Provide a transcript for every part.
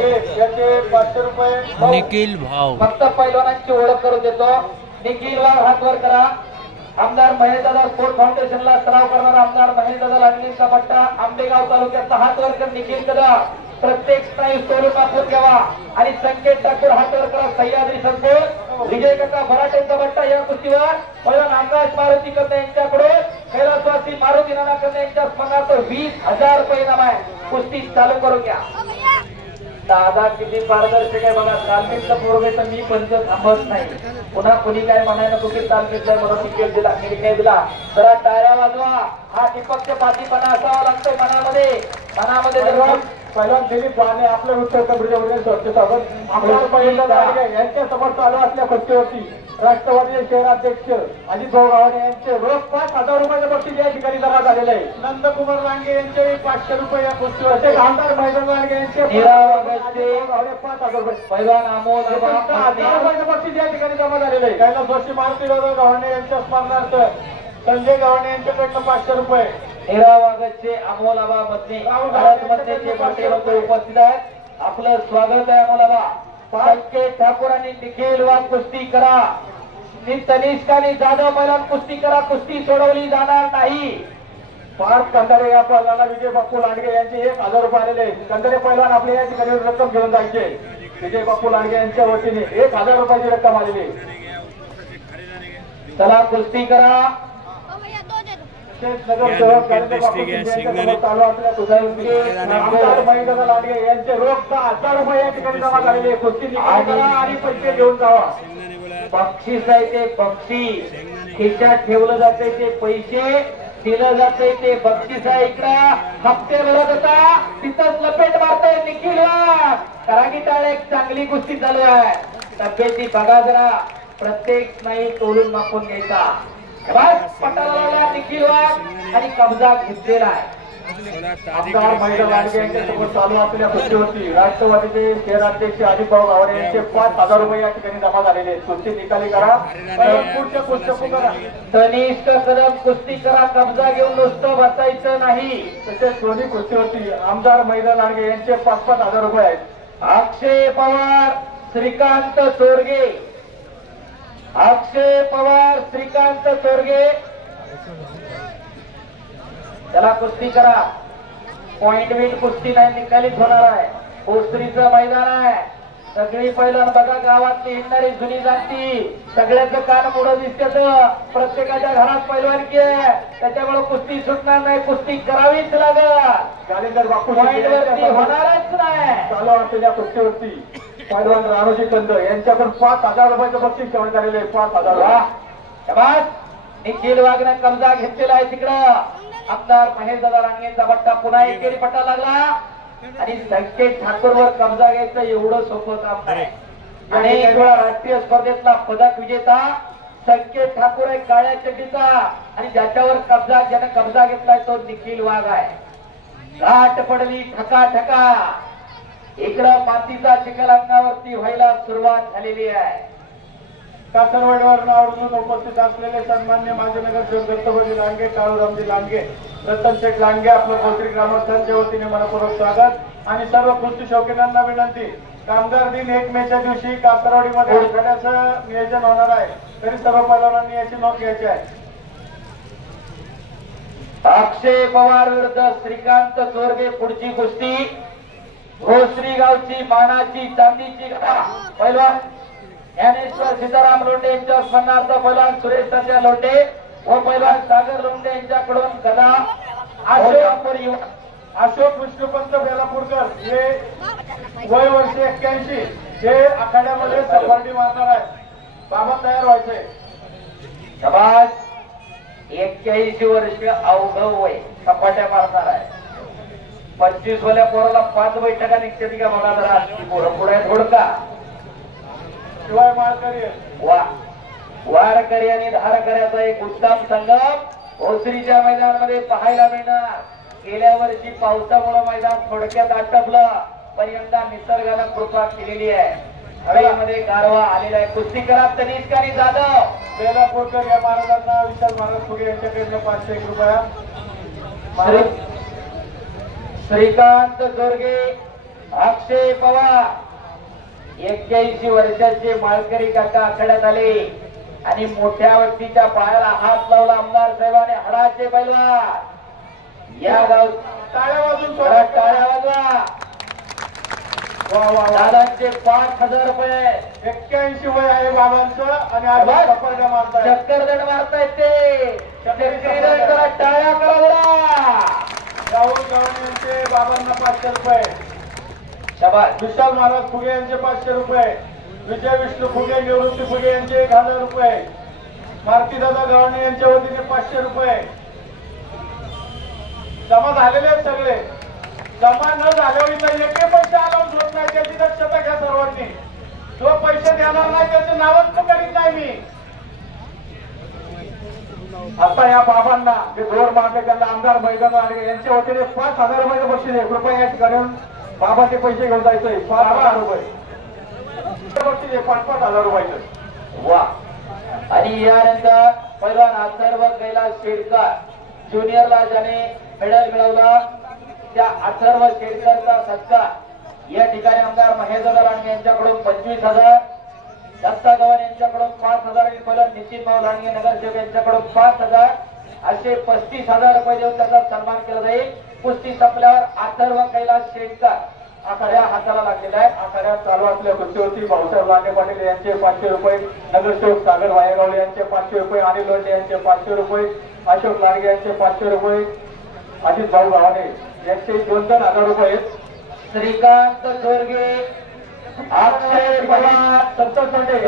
जोगे याचे 500 रुपये। निखिल भाव फक्त पैलवानांची ओळख करून देतो। निखिल वाघ हात वर करा। आमदार महेशदादा स्पोर्ट फाउंडेशनला सराव करणारा आमदार महेशदादा लागणीचा पट्टा आंबेगाव तालुक्याचा हात वर कर निखिल कदम प्रत्येक स्नायू तोडून वापरून घ्यावा आणि संकेत ठाकूर हात वर करा। सह्याद्री संतोष विजय काका भराटेंचा पट्टा या कुस्तीवर पैलवान आकाश मारुती करणे यांच्याकडून कैलासवासी मारुती नाना करणे यांच्या स्मरणार्थ 20,000 रुपये इनाम आहे। कुस्ती चालू करून घ्या। दादा किती पारदर्शक आहे बघा। तालमीतलं पोरगे तर मी पंच थांबत नाही। पुन्हा कोणी काय म्हणायला नको की तालमीतला म्हणून तिकीट दिला निर्णय दिला जरा टाळ्या वाजवा। हा निपक्षपातीपणा असावा लागतोय मनामध्ये दररोज पहिलवान दिलीप वाणे आपल्या उत्तर कबड्डीवरील स्वागत। आमदार महेंद्र यांच्या समोर चालू असल्या कुस्तीवरती राष्ट्रवादी शहराध्यक्ष अजित भाऊ गावडे यांचे रोख 5,000 रुपयाचे बक्षीस या ठिकाणी जमा झालेले आहे। नंदकुमार लांडगे यांचे 500 रुपये या कुस्तीवर। आमदार महेंद्र लांडगे यांचे 5,000 रुपये। पैलवान अमोल 1,000 रुपयाचे बक्षीस या ठिकाणी जमा झालेले आहे। कैलासवासी मारुती गावडे यांच्या स्मरणार्थ संजय गावडे यांच्याकडनं 500 रुपये। वाघाचे अमोल आबा मधनेचे पटेल उपस्थित आहेत। आपलं स्वागत आहे अमोल आबा। संकेत ठाकूर आणि निखिल वाघ कुस्ती करा। तनिष्क आणि जाधव पैलवान कुस्ती करा। कुस्ती सोडवली जाणार नाही। पार्थ कंदारे या पैलवानाला विजय बाप्पू लांडगे यांचे 1,000 रुपये आलेले आहेत। कंदारे पैलवान आपल्या या ठिकाणी रक्कम घेऊन जायचे। विजय बाप्पू लांडगे यांच्या वतीने 1,000 रुपयाची रक्कम आलेली आहे। चला कुस्ती करा। लांडगे यांचे रोख 10,000 रुपये या ठिकाणी जमा झालेले। कुस्ती आणि पैसे घेऊन जावा। बक्षीस आहे ते बक्षीस खिशात ठेवलं जाते ते पैसे दिलं जाते ते बक्षीस आहे। इकडं हप्ते भरत होता तिथंच लपेट मारतोय निखिल वाघ। करागी टाळे एक चांगली कुस्ती चालू आहे। तब्येती बघा जरा प्रत्येक स्नायू तोडून मापून घ्यायचा। पटाला निखिल वाघ आणि कब्जा घेतलेला आहे। आमदार महेंद्र लांडगे यांच्या समोर चालू असलेल्या कुस्तीवरती राष्ट्रवादीचे शहराध्यक्ष अजित भाऊ गावडे यांचे 5,000 रुपये या ठिकाणी जमा झालेले आहेत। कुस्ती निकाली करा। पुढच्या कुस्ती करा। तनिष्क कदम कुस्ती करा। कब्जा घेऊन नुसतं बसायचं नाही। तसेच दोन्ही कुस्तीवरती आमदार महेंद्र लांडगे यांचे 5,000 रुपये आहेत। अक्षय पवार श्रीकांत चोरगे अक्षय पवार श्रीकांत चोरगे त्याला कुस्ती करा। पॉइंट बिन कुस्ती नाही निकालीच होणार आहे। भोसरीचं मैदान आहे। सगळी पैलवान बघा गावातली हिंडणारी जुनी जाणती सगळ्याचं कान मोडं दिसतं। प्रत्येकाच्या घरात पैलवानकी आहे त्याच्यामुळे कुस्ती सुटणार नाही। कुस्ती करावीच लागेल। बापू पॉइंट वरती होणारच नाही। चालू असलेल्या कुस्तीवरती पैलवान राणोजी कंद यांच्याकडून 5,000 रुपयाचं बक्षीस ठेवण्यात आलेले आहे। 5,000। निखिल वाघने कब्जा घेतलेला आहे। तिकडं आमदार महेशदादा लांडगेंचा पट्टा पुन्हा एकेरी पट्टा लागला आणि संकेत ठाकूरवर कब्जा घ्यायचं एवढं सोपं काम नाही। अनेक वेळा राष्ट्रीय स्पर्धेतला पदक विजेता संकेत ठाकूर आहे काळ्या चड्डीचा आणि ज्याच्यावर ज्याने कब्जा घेतलाय तो निखिल वाघ आहे। गाठ पडली ठका ठका। इकडं मातीचा चिखल अंगावरती व्हायला सुरुवात झालेली आहे। कासरवाडीवर आवर्जून उपस्थित असलेले सन्मान्य माजी नगरसेवक दत्तभाई लांडगे काळूरामजी लांडगे रतन शेठ लांडगे आपलं भोसरी ग्रामस्थांच्या वतीने मनपूर्वक स्वागत आणि सर्व कुस्ती शौकीनांना विनंती। कामगार दिन 1 मेच्या दिवशी कासरवाडीमध्ये आखाड्याचं नियोजन होणार आहे तरी सर्व पैलवानांनी याची नोंद घ्यायची आहे। अक्षय पवार विरुद्ध श्रीकांत चोरगे पुढची कुस्ती भोसरी गावची मानाची चांदीची पैलवान ज्ञानेश्वर सीताराम लोंढे यांच्या स्मरणार्थ पैलवान सुरेश संजय लोंढे व पैलवान सागर लोंढे यांच्याकडून गदा अशोक विष्णुपंत बेलापूरकर हे वय वर्ष 81 हे आखाड्यामध्ये सफारडी मारणार आहे। बाबा तयार व्हायचे। 81 वर्ष अवघ वय सपाट्या मारणार आहे। 25 वाल्या पोराला 5 बैठका निघते का बघा जरा। पोरं पुढे थोडका शिवाय माळकरी वारकरी आणि धारकऱ्याचा एक उत्तम संगम भोसरीच्या मैदानामध्ये पाहायला मिळणार। गेल्या वर्षी पावसामुळे मैदान थोडक्यात आटपलं पण यंदा निसर्गानं कृपा केलेली आहे। हवेमध्ये गारवा आलेला आहे। कुस्ती करा तनिष्क आणि जाधव बेलापूरकर या महाराजांना विशाल महाराज फुगे यांच्याकडनं 501 रुपया। श्रीकांत जोरगे अक्षय पवार 81 वर्षाचे माळकरी काका आखाड्यात आले आणि मोठ्या व्यक्तीच्या पायाला हात लावला आमदार साहेबांनी. हडाचे पैलवान या गाव टाळ्या वाजून टाळ्या वाजवा. दादांचे 5,000 रुपये. 81 वय आहे बाबांचं आणि आज सफरच्या मारताय. चक्करदंड मारतायत ते. चक्रीदंड करा, टाळ्या करा बरा. राहुल गव्हाणे यांचे बाबांना 500 रुपये. शाबास. विशाल महाराज फुगे यांचे 500 रुपये. विजय विष्णू फुगे निवृत्ती फुगे यांचे 1000 रुपये. मारुतीदादा गव्हाणे यांच्या वतीने 500 रुपये. जमा झालेले आहेत सगळे. जमा न झाल्यावर इथं एकही पैसे अलाउन्स होत नाही. त्याची दक्षता घ्या सर्वांनी. जो पैसे देणार नाही त्याचं नावच तर करीत नाही मी. आता या बाबांना जे जोर मारले त्यांना आमदार मैदान यांच्या वतीने 5,000 रुपये बक्षीस आहे. कृपया या ठिकाणी बाबाचे पैसे घेऊन जायचंय. 5,000 रुपये बक्षीस आहे. 5,000 रुपयाचं. वा. आणि यानंतर पैलवान अथर्व कैलास शेडकर ज्युनियरला ज्याने मेडल मिळवला त्या अथर्व शेडकरचा सत्कार या ठिकाणी आमदार महेंद्र लांडगे यांच्याकडून 25,000, दत्ता गव्हाणे यांच्याकडून 5,000 आणि पैलवान नितीन भाऊ लांडगे नगरसेवक यांच्याकडून 5,000 असे 35,000 रुपये देऊन त्याचा सन्मान केला जाईल. कुस्ती संपल्यावर अथर्व कैलास शेडकर आखाड्या हाताला लागलेला आहे. आखाड्यात चालू असलेल्या कुस्तीवरती भाऊसाहेब लांडे पाटील यांचे 500 रुपये. नगरसेवक सागर वायगावले यांचे 500 रुपये. अनिल लोंढे यांचे 500 रुपये. अशोक लांडगे यांचे 500 रुपये. अजित भाऊ गव्हाणे यांचे 2,000 रुपये. श्रीकांत जोरगे, अक्षय पवार, 70 संडे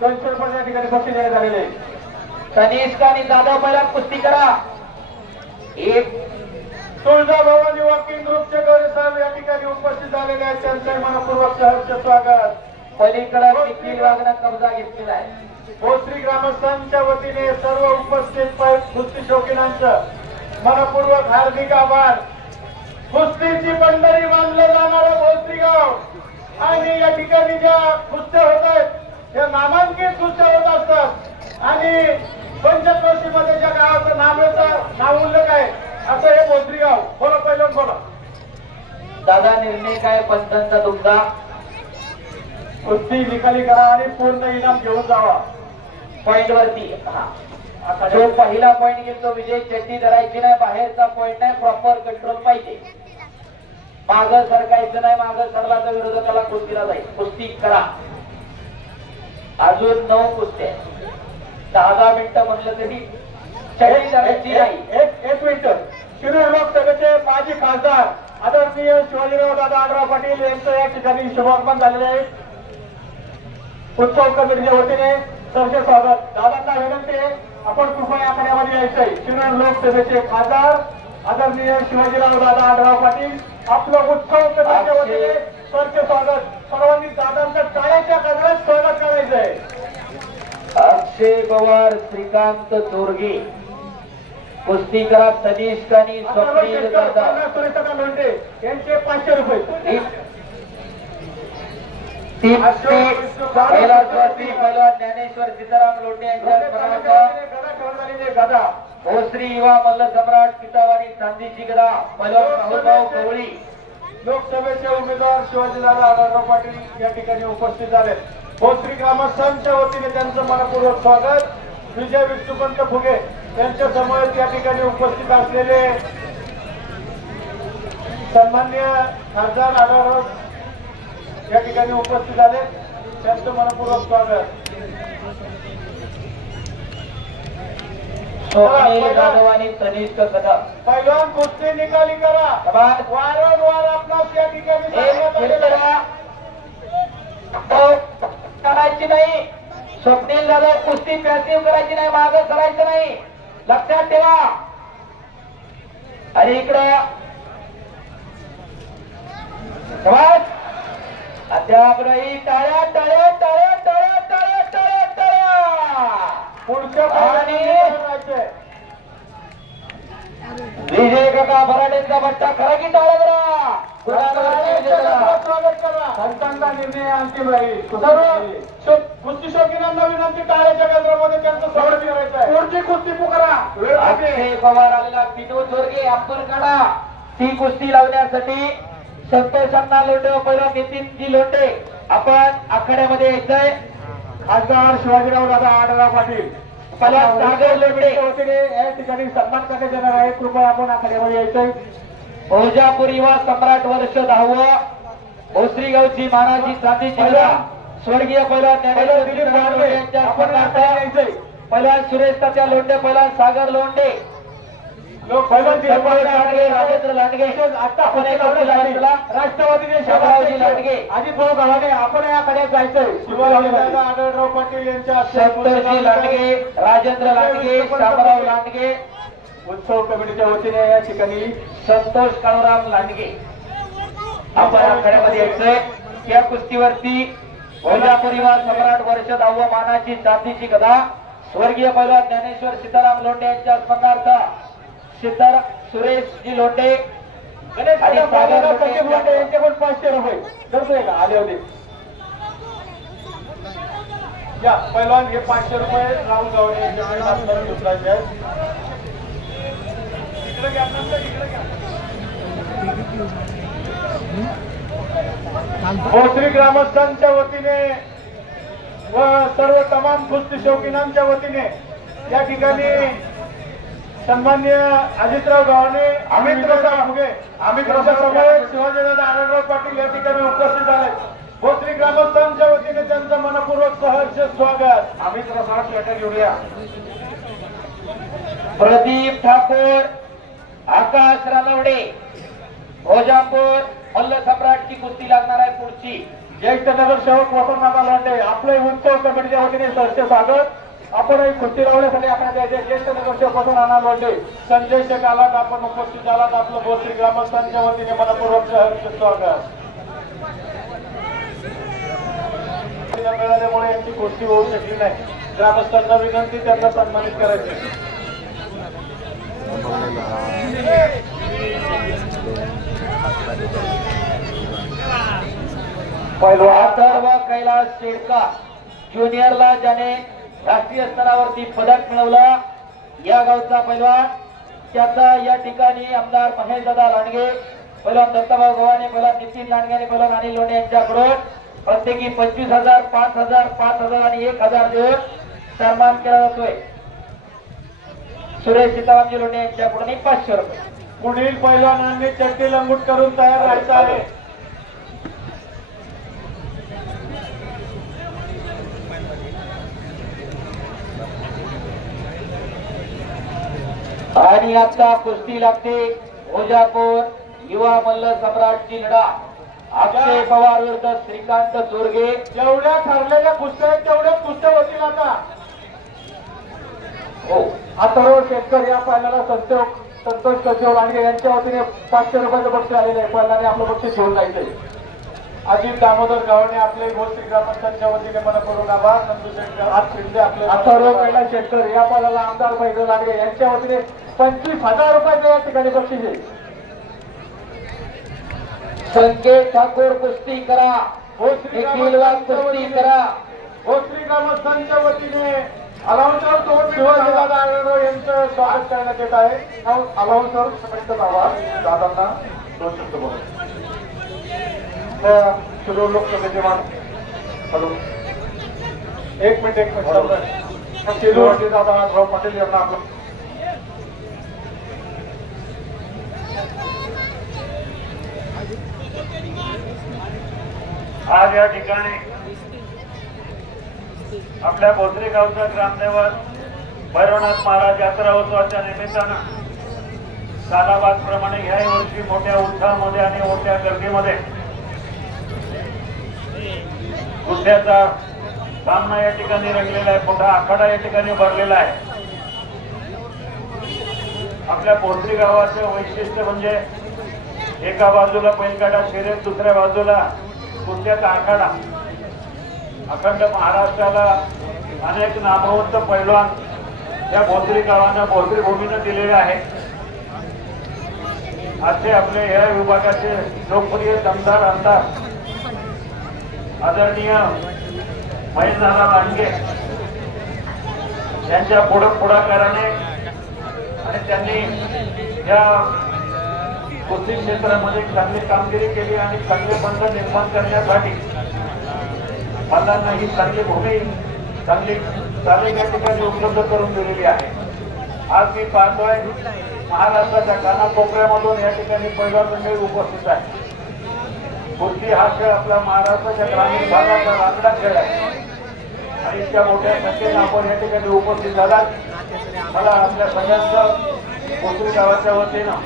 200 रुपये या ठिकाणी बक्षीस देण्यात आलेले. कनिष्क आणि जाधव पहिला कुस्ती करा. एक तुळजाभवानी वॉकिंग ग्रुपचे गौरी साहेब या ठिकाणी उपस्थित झालेले आहेत. त्यांचे मनपूर्वक सहर्ष स्वागत. पलीकडे निखिल वाघनं कब्जा घेतलेला आहे. भोसरी ग्रामस्थांच्या वतीने सर्व उपस्थित कुस्ती शौकीनांचं मनपूर्वक हार्दिक आभार. कुस्तीची पंढरी मानलं जाणारं भोसरी गाव आणि या ठिकाणी ज्या कुस्त्या होत आहेत त्या नामांकित कुस्त्या होत असतात आणि पंचक्रोशीमध्ये ज्या गावाचं नाव उल्लेख आहे असं हे भोसरी गाव. बोला पहिलं बोला. दादा निर्णय काय पंचांचा तुमचा? कुस्ती निकाली करा आणि पूर्ण इनाम घेऊन जावा. पॉइंट वरती. जो पहिला पॉइंट घेतो विजय. चट्टी धरायची नाही, बाहेरचा पॉइंट नाही, प्रॉपर कंट्रोल पाहिजे. मागं सरकायचं नाही. मागं सरला तर विरोधकाला कुस्तीला जाईल. कुस्ती करा. अजून 9 कुस्त्या. 10 मिनिटं म्हणलं तरी चट्टी धरायची नाही. एक मिनिट. शिरूर लोकसभेचे माजी खासदार आदरणीय शिवाजीराव दादा आढराव पाटील यांचं या ठिकाणी शुभागमन झालेले आहे. उत्सव कमिटीच्या वतीने सरसे स्वागत. दादांना विनंती आहे आपण कृपया आखाड्यामध्ये यायचंय. शिरूर लोकसभेचे खासदार आदरणीय शिवाजीराव दादा आढराव पाटील आपलं उत्सव कमिटीच्या वतीने सरसे स्वागत. सर्वांनी दादांचं टाळ्याच्या गजरात स्वागत करायचंय. अक्षय पवार, श्रीकांत जोरगे कुस्ती करा. तनिष्क आणि स्वप्नील जाधव लोंढे यांचे 500 रुपये. ज्ञानेश्वर सीताराम लोंढे यांच्या गदा. भोसरी युवा मल्ल सम्राट किताबानी चांदीची गदा राहुलभाऊ गवळी. लोकसभेचे उमेदवार शिवाजीदादा आढळराव पाटील या ठिकाणी उपस्थित झाले. भोसरी ग्रामस्थांच्या वतीने त्यांचं मनपूर्वक स्वागत. विजय विष्णुपंत फुगे यांच्या समवेत या ठिकाणी उपस्थित असलेले सन्माननीय खासदार आढळराव या ठिकाणी उपस्थित झाले. त्यांचं मनपूर्वक स्वागत. स्वप्नील जाधव आणि तनिष्क कदम. पैलवान कुस्ती निकाली करा. वारंवार आपणास या ठिकाणी करायची नाही. स्वप्नील जाधव कुस्ती पॅसिव्ह करायची नाही. मागं करायचं नाही. लक्षात ठेवा. आणि इकडं अद्याप नाही. टाळ्या टाळ्या टाळ्या टाळ्या टाळ्या टाळ्या टाळ्या. पुढच्या आणि विजय काका भराडेंचा बट्टा खरा की टाळ्या करा. स्वागत करा. संतांचा निर्णय अंतिम राहील. सर्व कुस्ती शौकीनांना विनंती टाळ्याच्या गजरामध्ये त्यांचं स्वागत करायचं आहे. पुढची कुस्ती पुकारा. अक्षय पवार आलेला. विनोद जोरगे आपण काढा. ती कुस्ती लावण्यासाठी संतोष अण्णा लोंढे व पहिला नितीनजी लोंढे आपण आखाड्यामध्ये यायचंय. खासदार शिवाजीराव दादा आढळराव पाटील पहिला सागर लोंढे वतीने या ठिकाणी सन्मान करण्यात येणार आहे. कृपया आपण आखाड्यामध्ये यायचंय. भोजापूर युवा सम्राट वर्ष 10वा भोसरी गावची मानाची चांदीची गदा स्वर्गीय पहिला ज्ञानेश्वर दिलीप वाडवे यांच्या स्मरणार्थ पहिला सुरेश तात्या लोंढे पहिला सागर लोंढे राजेंद्र लांडगे आपण राष्ट्रवादीचे शामरावजी लांडगे अजित भाऊ गव्हाणे आपण या कडे जायचंय. शिवाजीदादा आढळराव पाटील यांच्या संतोषजी लांडगे राजेंद्र लांडगे शामराव लांडगे उत्सव कमिटीच्या वतीने या ठिकाणी संतोष काळूराम लांडगे आपण आखाड्यामध्ये यायचंय. या कुस्तीवरती भोजापूर युवा सम्राट वर्ष 10वा मानाची चांदीची गदा स्वर्गीय पहिला ज्ञानेश्वर सीताराम लोंढे यांच्या स्मरणार्थ सिद्धार सुरेशजी लोंढे आणि सागर लोंढे यांच्याकडून 500 रुपये करतोय का आले होते. या पहिलवान हे 500 रुपये राहुल गावणे यांच्याकडे दुसराचे आहेत. इकडे घ्या इकडे घ्या. भोसरी ग्रामस्थांच्या वतीने व सर्व तमाम कुस्ती शौकीनांच्या वतीने या ठिकाणी सन्मान्य अजितराव गव्हाणे अमित फुगे शिवाजीदादा आढळराव पाटील या ठिकाणी उपस्थित आहेत. भोसरी ग्रामस्थांच्या वतीने त्यांचं मनपूर्वक सहर्ष स्वागत. अमित रसाळ स्वेटर घेऊया. प्रदीप ठाकूर आकाश रानवडे भोजापूर मल्ल सम्राटची कुस्ती लागणार आहे पुढची. ज्येष्ठ नगरसेवक वसंतदादा लोंढे आपले उत्सव कमिटीच्या वतीने सहर्ष स्वागत. आपणही कुस्ती लावण्यासाठी आपण द्यायचे. ज्येष्ठ नगरसेवक वसंतदादा लोंढे संजय शेख आलात आपण उपस्थित झालात. आपलं भोसरी ग्रामस्थांच्या वतीने मनपूर्वक सहर्ष स्वागत. मिळाल्यामुळे यांची कुस्ती होऊ शकली नाही. ग्रामस्थांना विनंती त्यांना सन्मानित करायची. अथर्व कैलास शेडका ज्युनियरला ज्याने राष्ट्रीय स्तरावरती पदक मिळवलं या गावचा पैलवान त्याचा या ठिकाणी आमदार महेशदादा लांडगे पैलवान दत्ताभाऊ गव्हाणे पैलवान नितीन लांडगे आणि पैलवान अनिल लोंढे यांच्याकडून प्रत्येकी 25,000 5,000 5,000 आणि 1,000 देऊन सन्मान केला जातोय. सुरेश सीतारामजी लोंढे यांच्याकडून 500 रुपये. पुढील पैलवानांनी चट्टी लंगूट करून तयार राहायचं आहे. आणि आता कुस्ती लागते भोजापूर युवा मल्ल सम्राटची लढा अक्षय पवार विरुद्ध श्रीकांत चोरगे. जेवढ्या ठरलेल्या कुस्त्या आहेत तेवढ्या कुस्त्या होतील. आता हो अथर्व शेतकर या पहिल्याला संतोष कचेव लांडगे यांच्या वतीने 500 रुपयाचं बक्षीस आलेलं आहे. पहिल्याने आपलं बक्षीस घेऊन जायचंय. अजित दामोदर गव्हाणे आपले भोसरी ग्रामस्थांच्या वतीने मनपूर्वक आभार. हात शिंदे आपले अथर्व कैलास शेतकर या पहिल्याला आमदार महेश लांडगे यांच्या वतीने 25,000 रुपयाचं या ठिकाणी बक्षीस आहे. संकेत ठाकूर कुस्ती करा निखिल वाघ कुस्ती करा. भोसरी ग्रामस्थांच्या वतीने अलाउन्सर शिवाजीदादा आढळराव यांचं स्वागत करण्यात येत आहे. अलाउन्सर समेत आवाज दादांना 2 शब्द बोला. शिरोळ लोकसभेचे मान हॅलो 1 मिनिट शिरोळजीदादा आढळराव पाटील यांना आपलं आज या ठिकाणी आपल्या भोसरी गावचा ग्रामदैवत भैरवनाथ महाराज यात्रा उत्सवाच्या निमित्तानं सालाबादप्रमाणे ह्याही वर्षी मोठ्या उत्साहामध्ये आणि मोठ्या गर्दीमध्ये कुस्त्याचा सामना या ठिकाणी रंगलेला आहे. मोठा आखाडा या ठिकाणी भरलेला आहे. आपल्या भोसरी गावाचं वैशिष्ट्य म्हणजे एका बाजूला बैलगाडा शर्यत दुसऱ्या बाजूला कुस्त्याचा आखाडा. अखंड महाराष्ट्राला अनेक नामवंत पैलवान या भोसरी गावानं भोसरी भूमीनं दिलेले आहे. असे आपले या विभागाचे लोकप्रिय दमदार आमदार आदरणीय महेशदादा लांडगे यांच्या पुढाकाराने आणि त्यांनी या कुस्ती क्षेत्रामध्ये चांगली कामगिरी केली आणि चांगले बंध निर्माण करण्यासाठी मल्लांना ही चांगली भूमी चांगली चालेल या ठिकाणी उपलब्ध करून दिलेली आहे. आज मी पाहतोय महाराष्ट्राच्या कानाकोपऱ्यामधून या ठिकाणी पैलवान मंडळी उपस्थित आहे. कुस्ती हा खेळ आपला महाराष्ट्राच्या ग्रामीण भागाचा रांगडा खेळ आहे आणि इतक्या मोठ्या संख्येने आपण या ठिकाणी उपस्थित झालात. मला आपल्या सगळ्यांचं कोथरूड गावाच्या वतीनं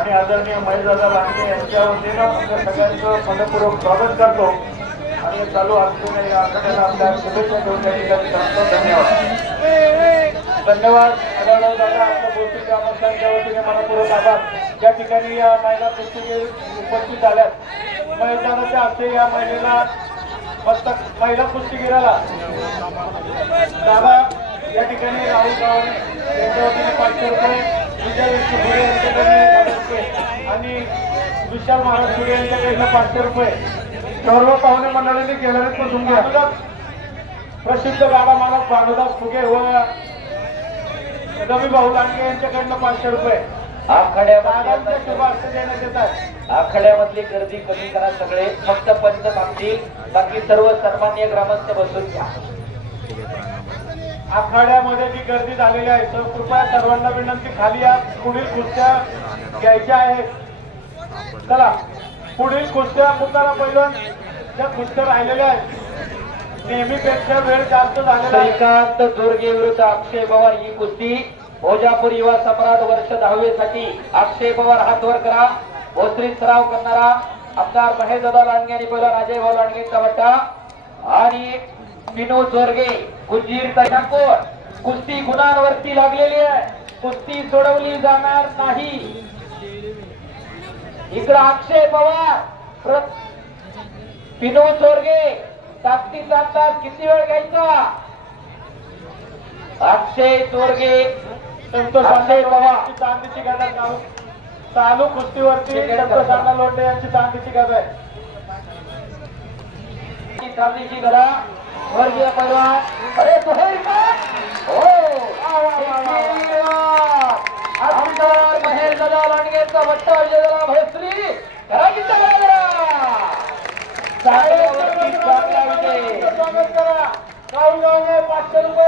आणि आदरणीय महेशदादा लांडगे यांच्या वतीनं आपल्या सगळ्यांचं मनपूर्वक स्वागत करतो आणि चालू असलेल्या या आठवड्याला आपल्या शुभेच्छा देऊन त्या ठिकाणी सांगतो. धन्यवाद. धन्यवाद दादा. आपल्या कोथरूड ग्रामस्थांच्या वतीने मनपूर्वक आभार. या ठिकाणी या महिला कुस्तीगीर उपस्थित झाल्यात. महेशदादाच्या हस्ते या महिला कुस्तीगीराला दादा या ठिकाणी राहुल गावणे यांच्या वतीने 500 रुपये, विजय सुरे यांच्याकडे आणि विशाल महाराज सुरे यांच्याकडे 500 रुपये सर्व पाहुणे मंडळांनी केल्याने पासून घ्या. प्रसिद्ध गाडा मालक भानुदास फुगे व रवी भाऊ लांडगे यांच्याकडनं 500 रुपये दादांच्या शुभार्थ देण्यात येत आहे. आखाड्यामधली गर्दी कमी करा सगळे, फक्त पंच थांबतील, बाकी सर्व सन्मान्य ग्रामस्थ बसून घ्या. आखाड्यामध्ये जी गर्दी झालेली आहे तर कृपया सर्वांना विनंती, खाली या पुढील कुस्त्या घ्यायच्या आहेत. चला पुढील कुस्त्या पुकारा. पैलवान ज्या कुस्त्या राहिलेल्या आहेत नेहमीपेक्षा वेळ जास्त झालेला आहे. श्रीकांत जोरगे विरुद्ध अक्षय पवार ही कुस्ती भोजापूर युवा सम्राट वर्ष 10वे साठी. अक्षय पवार हात वर करा. भोसरीत सराव करणारा आमदार महेशदादा लांडगे आणि पहिला अजय भाऊ लांडगेंचा बट्टा आणि विनोद जोरगे गुजीर तयाकोर. कुस्ती गुणांवरती लागलेली आहे, कुस्ती सोडवली जाणार नाही. इकडे अक्षय पवार विनोद जोरगे ताकदीचा अंदाज किती वेळ घ्यायचा. अक्षय जोरगे संतोष अक्षय पवार चांदीची गदा चालू कुस्तीवरती संतोष अण्णा लोंढे यांची चांदीची गदा आहे. चांदीची गदा वर्गीय पैलवान अरे सोहेल का हो आमदार महेशदादा लांडगेंचा बट्टा विजयाला भोसरी करायची स्वागत करा. राहुल गावणे 500 रुपये